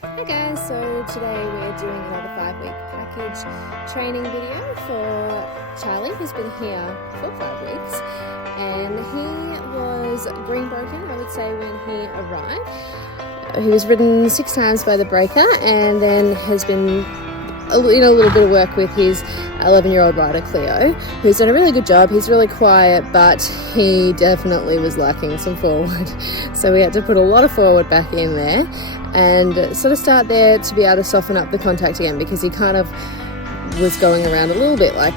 Hey guys, so today we're doing another 5-week package training video for Charlie, who's been here for 5 weeks, and he was green broken, I would say, when he arrived. He was ridden 6 times by the breaker and then has been in a little bit of work with his 11-year-old rider Cleo, who's done a really good job. He's really quiet, but he definitely was lacking some forward, so we had to put a lot of forward back in there and sort of start there to be able to soften up the contact again, because he kind of was going around a little bit like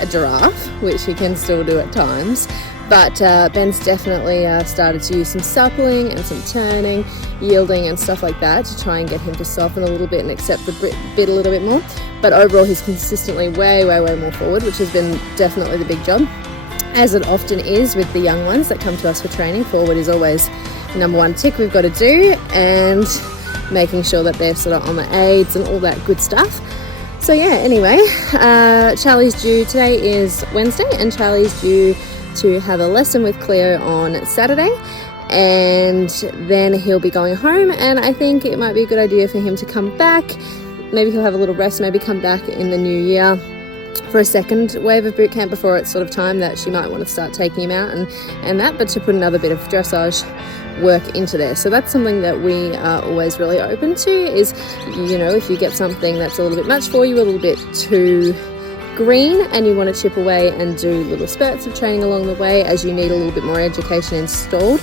a giraffe, which he can still do at times. But Ben's definitely started to use some suppling and some turning, yielding and stuff like that to try and get him to soften a little bit and accept the bit a little bit more. But overall he's consistently way more forward, which has been definitely the big job. As it often is with the young ones that come to us for training, forward is always the number one tick we've got to do, and making sure that they're sort of on the aids and all that good stuff. So yeah, anyway, Charlie's due, today is Wednesday, and Charlie's due to have a lesson with Cleo on Saturday, and then he'll be going home, and I think it might be a good idea for him to come back. Maybe he'll have a little rest, maybe come back in the new year for a second wave of boot camp before it's sort of time that she might want to start taking him out and that, but to put another bit of dressage work into there. So that's something that we are always really open to, is, you know, if you get something that's a little bit much for you, a little bit too green, and you want to chip away and do little spurts of training along the way as you need a little bit more education installed,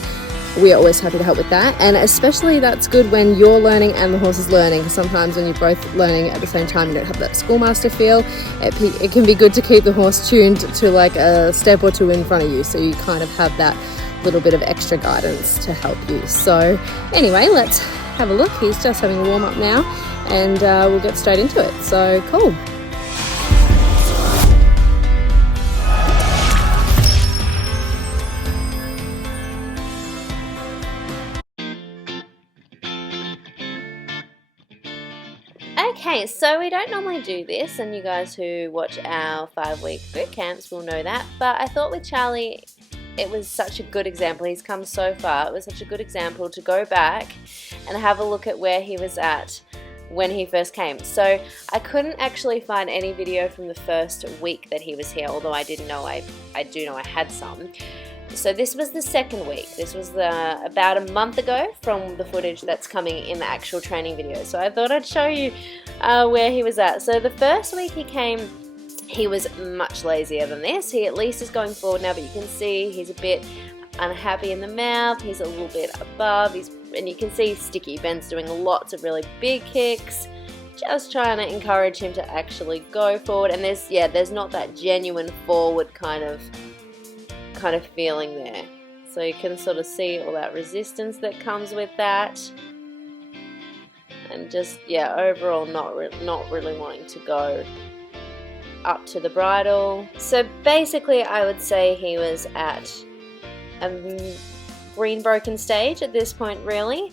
we are always happy to help with that. And especially that's good when you're learning and the horse is learning, because sometimes when you're both learning at the same time, you don't have that schoolmaster feel. It can be good to keep the horse tuned to like a step or two in front of you, so you kind of have that little bit of extra guidance to help you. So anyway, let's have a look. He's just having a warm up now, and we'll get straight into it. So cool. Okay, so we don't normally do this, and you guys who watch our 5-week boot camps will know that, but I thought with Charlie it was such a good example. He's come so far. It was such a good example to go back and have a look at where he was at when he first came. So I couldn't actually find any video from the first week that he was here, although I do know I had some. So this was the second week. This was about a month ago from the footage that's coming in the actual training video. So I thought I'd show you where he was at. So the first week he came, he was much lazier than this. He at least is going forward now, but you can see he's a bit unhappy in the mouth. He's a little bit above. And you can see he's sticky. Ben's doing lots of really big kicks, just trying to encourage him to actually go forward. And there's not that genuine forward kind of feeling there. So you can sort of see all that resistance that comes with that, and just overall not really wanting to go up to the bridle. So basically I would say he was at a green broken stage at this point, really.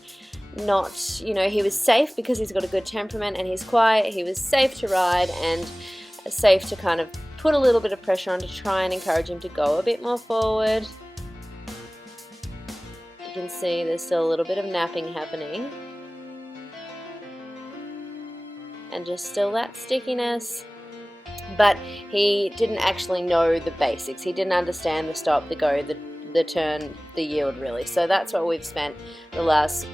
Not, he was safe because he's got a good temperament and he's quiet. He was safe to ride and safe to kind of put a little bit of pressure on to try and encourage him to go a bit more forward. You can see there's still a little bit of napping happening, and just still that stickiness. But he didn't actually know the basics. He didn't understand the stop, the go, the turn, the yield, really. So that's what we've spent the last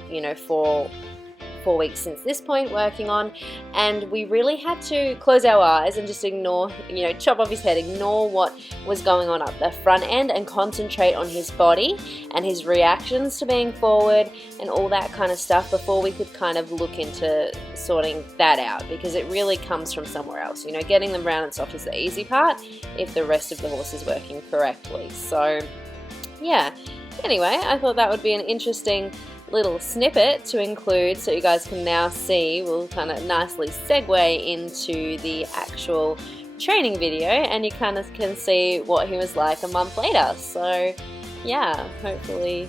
4 weeks since this point working on, and we really had to close our eyes and just ignore, chop off his head, ignore what was going on up the front end, and concentrate on his body and his reactions to being forward and all that kind of stuff before we could kind of look into sorting that out, because it really comes from somewhere else. Getting them round and soft is the easy part if the rest of the horse is working correctly. So yeah, anyway, I thought that would be an interesting little snippet to include, so you guys can now see. We'll kind of nicely segue into the actual training video, and you kind of can see what he was like a month later. So yeah, hopefully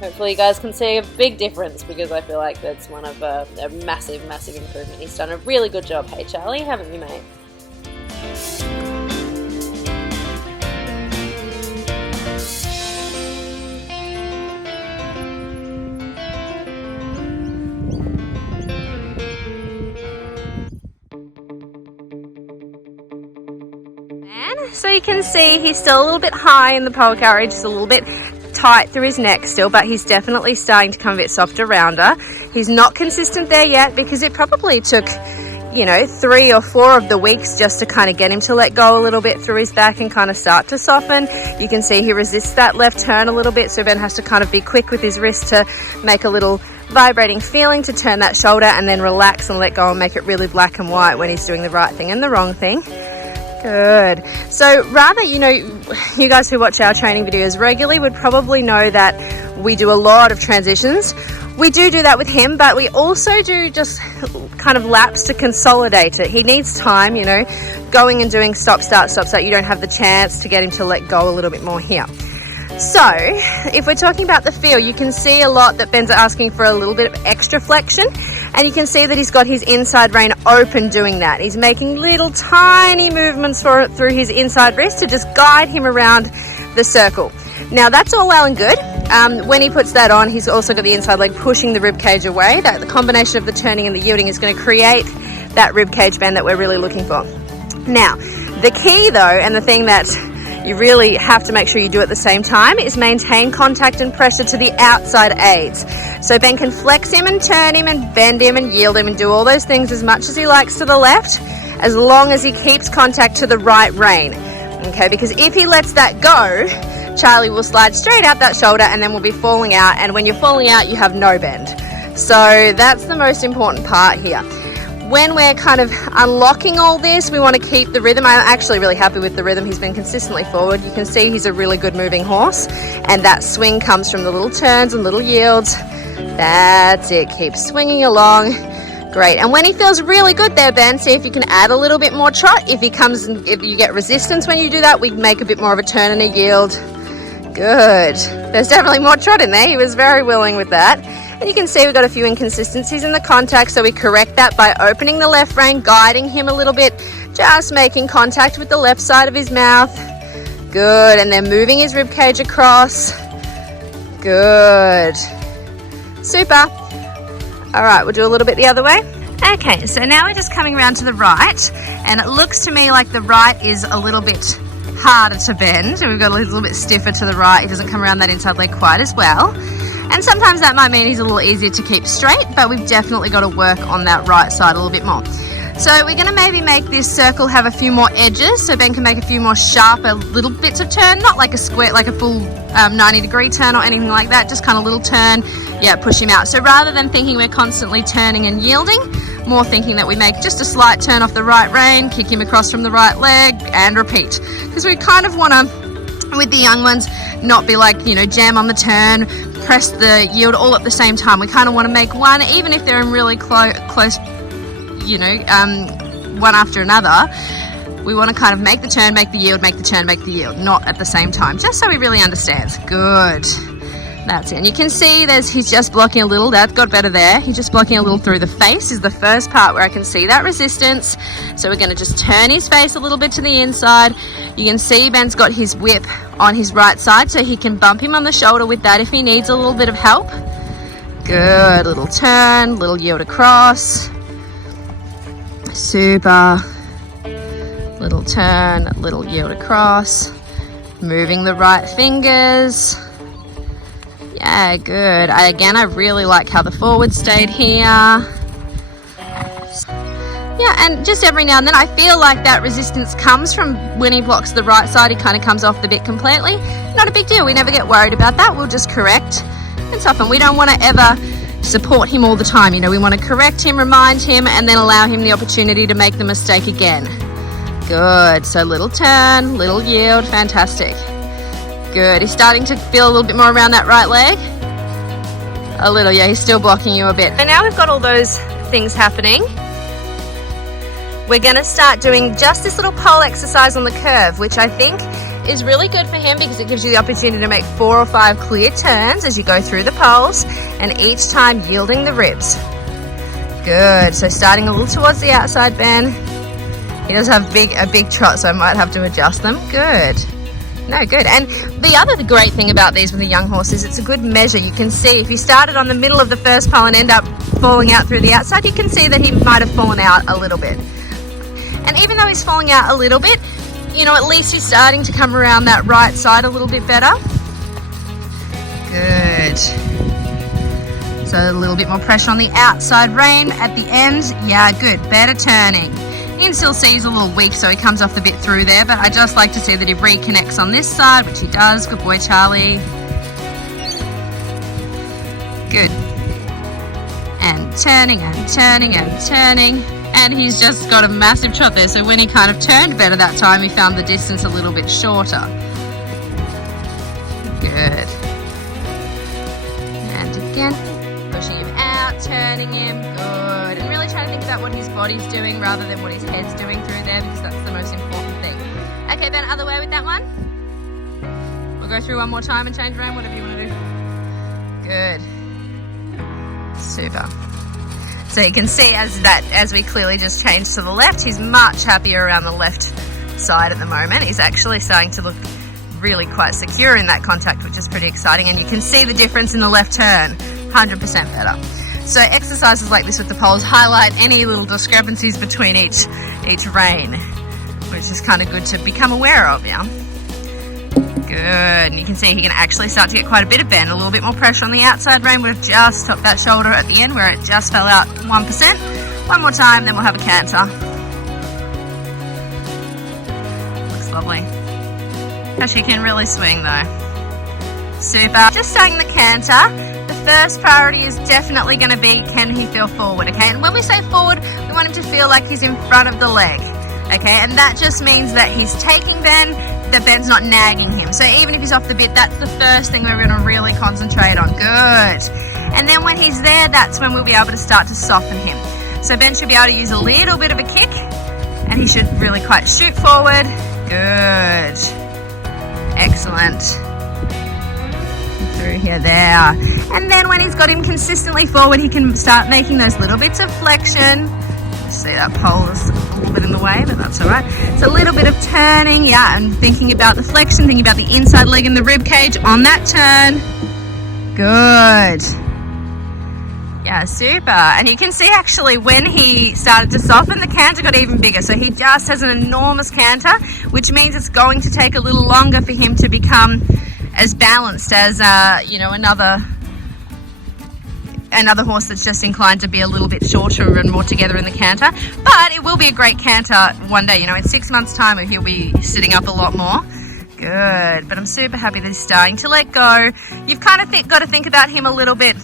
you guys can see a big difference, because I feel like that's one of a massive improvement. He's done a really good job. Hey Charlie, haven't you, mate? So you can see he's still a little bit high in the pole carriage, just a little bit tight through his neck still, but he's definitely starting to come a bit softer rounder. He's not consistent there yet because it probably took, you know, 3 or 4 of the weeks just to kind of get him to let go a little bit through his back and kind of start to soften. You can see he resists that left turn a little bit, so Ben has to kind of be quick with his wrist to make a little vibrating feeling to turn that shoulder and then relax and let go and make it really black and white when he's doing the right thing and the wrong thing. Good. So rather, you know, you guys who watch our training videos regularly would probably know that we do a lot of transitions. We do that with him, but we also do just kind of laps to consolidate it. He needs time, you know, going and doing stop, start, stop, start. You don't have the chance to get him to let go a little bit more here. So if we're talking about the feel, you can see a lot that Ben's asking for a little bit of extra flexion, and you can see that he's got his inside rein open doing that. He's making little tiny movements through his inside wrist to just guide him around the circle. Now that's all well and good. When he puts that on, he's also got the inside leg pushing the rib cage away. That the combination of the turning and the yielding is going to create that rib cage bend that we're really looking for. Now, the key though, and the thing that you really have to make sure you do at the same time, is maintain contact and pressure to the outside aids. So Ben can flex him and turn him and bend him and yield him and do all those things as much as he likes to the left, as long as he keeps contact to the right rein. Okay, because if he lets that go, Charlie will slide straight out that shoulder and then we'll be falling out, and when you're falling out you have no bend. So that's the most important part here. When we're kind of unlocking all this, we want to keep the rhythm. I'm actually really happy with the rhythm. He's been consistently forward. You can see he's a really good moving horse, and that swing comes from the little turns and little yields. That's it. Keep swinging along. Great. And when he feels really good there, Ben, see if you can add a little bit more trot. If you get resistance when you do that, we make a bit more of a turn and a yield. Good. There's definitely more trot in there. He was very willing with that. And you can see we've got a few inconsistencies in the contact, so we correct that by opening the left rein, guiding him a little bit, just making contact with the left side of his mouth. Good. And then moving his rib cage across. Good. Super. All right, we'll do a little bit the other way. Okay, so now we're just coming around to the right, and it looks to me like the right is a little bit harder to bend, and we've got a little bit stiffer to the right. He doesn't come around that inside leg quite as well. And sometimes that might mean he's a little easier to keep straight, but we've definitely got to work on that right side a little bit more. So we're going to maybe make this circle have a few more edges, so Ben can make a few more sharper little bits of turn, not like a square, like a full 90-degree turn or anything like that, just kind of little turn, yeah, push him out. So rather than thinking we're constantly turning and yielding, more thinking that we make just a slight turn off the right rein, kick him across from the right leg, and repeat. Because we kind of want to, with the young ones, not be like, you know, jam on the turn, press the yield all at the same time. We kind of want to make one, even if they're in really close, you know, one after another. We want to kind of make the turn, make the yield, make the turn, make the yield, not at the same time, just so he really understands. Good. That's it. And you can see he's just blocking a little. That got better there. He's just blocking a little through the face is the first part where I can see that resistance. So we're going to just turn his face a little bit to the inside. You can see Ben's got his whip on his right side, so he can bump him on the shoulder with that if he needs a little bit of help. Good. Little turn, little yield across. Super. Little turn, little yield across. Moving the right fingers. Yeah, good. I really like how the forward stayed here. Yeah, and just every now and then I feel like that resistance comes from when he blocks the right side, he kind of comes off the bit completely. Not a big deal. We never get worried about that. We'll just correct and soften. We don't want to ever support him all the time. You know, we want to correct him, remind him, and then allow him the opportunity to make the mistake again. Good. So little turn, little yield. Fantastic. Good. He's starting to feel a little bit more around that right leg. A little, yeah, he's still blocking you a bit. And now we've got all those things happening. We're going to start doing just this little pole exercise on the curve, which I think is really good for him because it gives you the opportunity to make 4 or 5 clear turns as you go through the poles, and each time yielding the ribs. Good. So starting a little towards the outside, Ben. He does have a big trot, so I might have to adjust them. Good. No, good. And the other great thing about these with a young horse is it's a good measure. You can see if you started on the middle of the first pole and end up falling out through the outside, you can see that he might have fallen out a little bit. And even though he's falling out a little bit, you know, at least he's starting to come around that right side a little bit better. Good. So a little bit more pressure on the outside rein at the end. Yeah, good. Better turning. Instill C is a little weak, so he comes off the bit through there, but I just like to see that he reconnects on this side, which he does. Good boy, Charlie. Good. And turning and turning and turning. And he's just got a massive trot there, so when he kind of turned better that time, he found the distance a little bit shorter. Good. And again, pushing him out, turning him. Good. And really trying to think about what his body's doing rather than what his head's doing through there, because that's the most important thing. Okay, then other way with that one. We'll go through one more time and change around, whatever you want to do. Good. Super. So you can see as we clearly just changed to the left, he's much happier around the left side at the moment. He's actually starting to look really quite secure in that contact, which is pretty exciting. And you can see the difference in the left turn, 100% better. So exercises like this with the poles highlight any little discrepancies between each rein, which is kind of good to become aware of, yeah? Good, and you can see he can actually start to get quite a bit of bend, a little bit more pressure on the outside rein. We've just stopped that shoulder at the end where it just fell out 1%. One more time, then we'll have a canter. Looks lovely. Gosh, he can really swing though. Super. Just starting the canter. The first priority is definitely going to be, can he feel forward, okay? And when we say forward, we want him to feel like he's in front of the leg, okay? And that just means that he's taking bend, the bend's not nagging him. So even if he's off the bit, that's the first thing we're going to really concentrate on. Good. And then when he's there, that's when we'll be able to start to soften him. So Ben should be able to use a little bit of a kick, and he should really quite shoot forward. Good. Excellent. Through here, there. And then when he's got him consistently forward, he can start making those little bits of flexion. See, that pole is a little bit in the way, but that's all right. It's a little bit of turning, yeah, and thinking about the flexion, thinking about the inside leg and the rib cage on that turn. Good. Yeah, super. And you can see actually when he started to soften, the canter got even bigger. So he just has an enormous canter, which means it's going to take a little longer for him to become as balanced as, you know, another horse that's just inclined to be a little bit shorter and more together in the canter. But it will be a great canter one day. You know, in 6 months' time, he'll be sitting up a lot more. Good. But I'm super happy that he's starting to let go. You've kind of got to think about him a little bit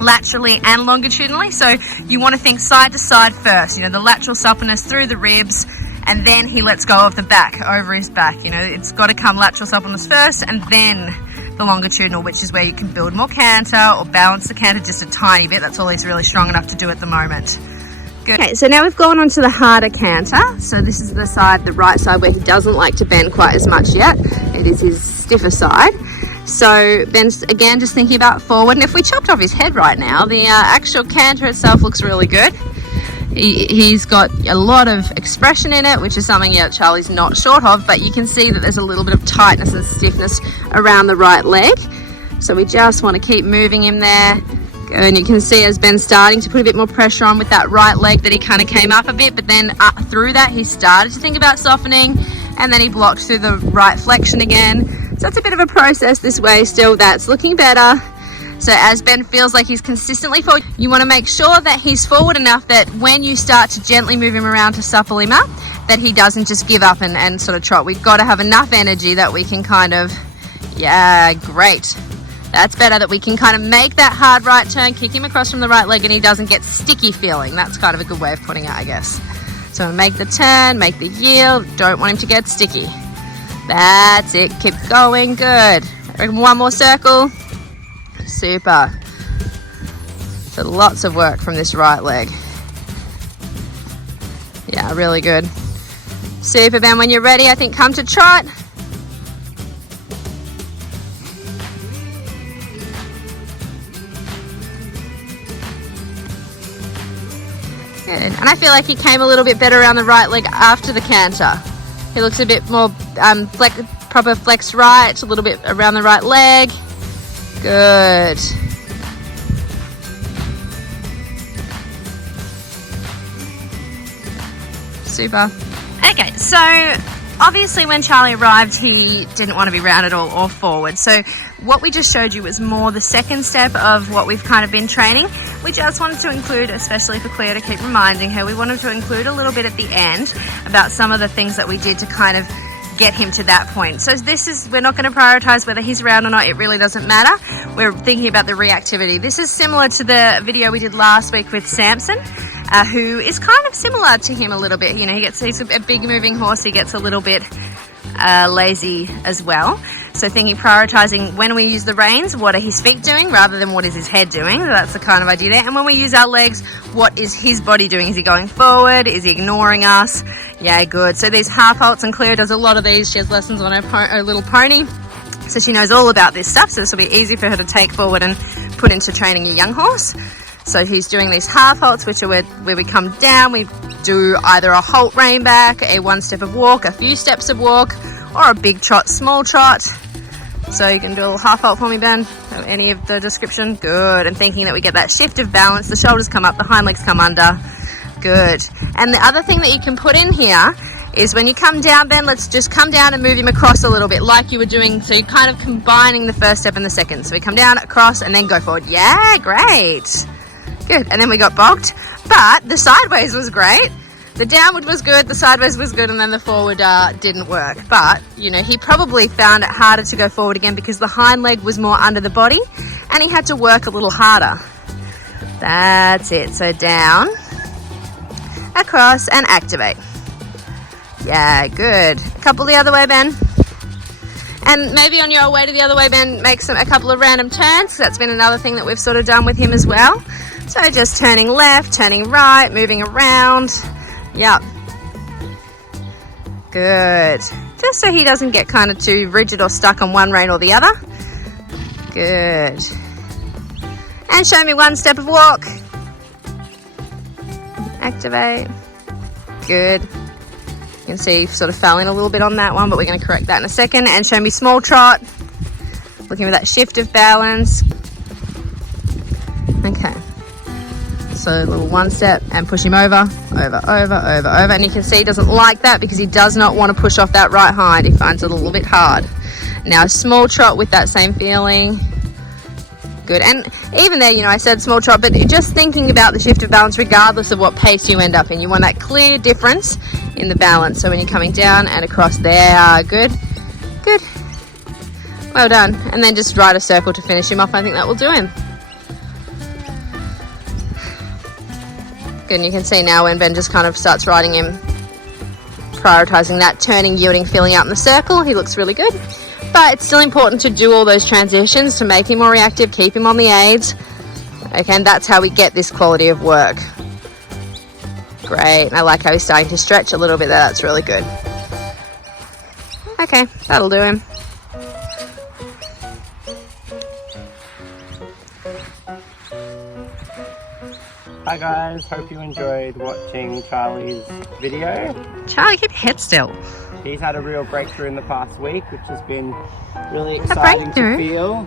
laterally and longitudinally. So you want to think side to side first. You know, the lateral suppleness through the ribs, and then he lets go of the back, over his back. You know, it's got to come lateral suppleness first, and then the longitudinal, which is where you can build more canter or balance the canter just a tiny bit. That's all he's really strong enough to do at the moment. Good. Okay, so now we've gone on to the harder canter. So this is the side, the right side, where he doesn't like to bend quite as much yet. It is his stiffer side. So Ben's, again, just thinking about forward. And if we chopped off his head right now, the actual canter itself looks really good. He's got a lot of expression in it, which is something, yeah, Charlie's not short of, but you can see that there's a little bit of tightness and stiffness around the right leg. So we just want to keep moving him there. And you can see as Ben's starting to put a bit more pressure on with that right leg that he kind of came up a bit, but then through that he started to think about softening, and then he blocked through the right flexion again. So it's a bit of a process this way still. That's looking better. So as Ben feels like he's consistently forward, you want to make sure that he's forward enough that when you start to gently move him around to supple him up, that he doesn't just give up and sort of trot. We've got to have enough energy that we can kind of, yeah, great. That's better, that we can kind of make that hard right turn, kick him across from the right leg, and he doesn't get sticky feeling. That's kind of a good way of putting it, I guess. So make the turn, make the yield, don't want him to get sticky. That's it, keep going, good. One more circle. Super. So lots of work from this right leg. Yeah, really good. Super, Ben. When you're ready, I think come to trot. Good. And I feel like he came a little bit better around the right leg after the canter. He looks a bit more proper flex right, a little bit around the right leg. Good. Super. Okay, so obviously when Charlie arrived, he didn't want to be round at all or forward. So what we just showed you was more the second step of what we've kind of been training. We just wanted to include, especially for Cleo to keep reminding her, we wanted to include a little bit at the end about some of the things that we did to kind of get him to that point. So we're not going to prioritize whether he's round or not. It really doesn't matter. We're thinking about the reactivity. This is similar to the video we did last week with Samson, who is kind of similar to him a little bit. You know, he's a big moving horse. He gets a little bit lazy as well. So prioritizing when we use the reins, what are his feet doing rather than what is his head doing. So that's the kind of idea there. And when we use our legs, what is his body doing? Is he going forward? Is he ignoring us? Yeah, good. So these half halts, and Cleo does a lot of these. She has lessons on her little pony, so she knows all about this stuff. So this will be easy for her to take forward and put into training a young horse. So he's doing these half halts, which are where we come down. We do either a halt rein back, a one step of walk, a few steps of walk, or a big trot, small trot. So you can do a little half halt for me, Ben, any of the description. Good. And thinking that we get that shift of balance. The shoulders come up, the hind legs come under. Good. And the other thing that you can put in here is when you come down, Ben, let's just come down and move him across a little bit like you were doing. So you're kind of combining the first step and the second. So we come down, across, and then go forward. Yeah, great. Good. And then we got bogged. But the sideways was great. The downward was good, the sideways was good, and then the forward didn't work. But, you know, he probably found it harder to go forward again because the hind leg was more under the body and he had to work a little harder. That's it. So down, across, and activate. Yeah, good. A couple the other way, Ben. And maybe on your way to the other way, Ben, make a couple of random turns. That's been another thing that we've sort of done with him as well. So just turning left, turning right, moving around. Yep. Good. Just so he doesn't get kind of too rigid or stuck on one rein or the other. Good. And show me one step of walk. Activate. Good. You can see sort of fell in a little bit on that one, but we're going to correct that in a second. And show me small trot. Looking for that shift of balance. Okay. So a little one step and push him over. And you can see he doesn't like that because he does not want to push off that right hind. He finds it a little bit hard. Now small trot with that same feeling. Good. And even there, you know, I said small trot, but just thinking about the shift of balance regardless of what pace you end up in. You want that clear difference in the balance. So when you're coming down and across there, good. Good. Well done. And then just ride a circle to finish him off. I think that will do him. Good. And you can see now when Ben just kind of starts riding him, prioritizing that turning, yielding, filling out in the circle, he looks really good. But it's still important to do all those transitions to make him more reactive, keep him on the aids. Okay, and that's how we get this quality of work. Great. And I like how he's starting to stretch a little bit there. That's really good. Okay, that'll do him. Hi guys, hope you enjoyed watching Charlie's video. Charlie, keep your head still. He's had a real breakthrough in the past week, which has been really exciting to feel.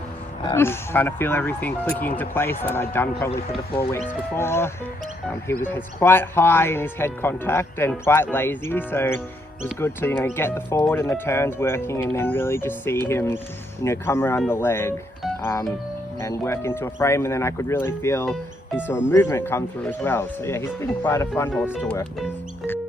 Kind of feel everything clicking into place that I'd done probably for the 4 weeks before. He was quite high in his head contact and quite lazy, so it was good to, you know, get the forward and the turns working and then really just see him, you know, come around the leg and work into a frame, and then I could really feel his sort of movement come through as well. So yeah, he's been quite a fun horse to work with.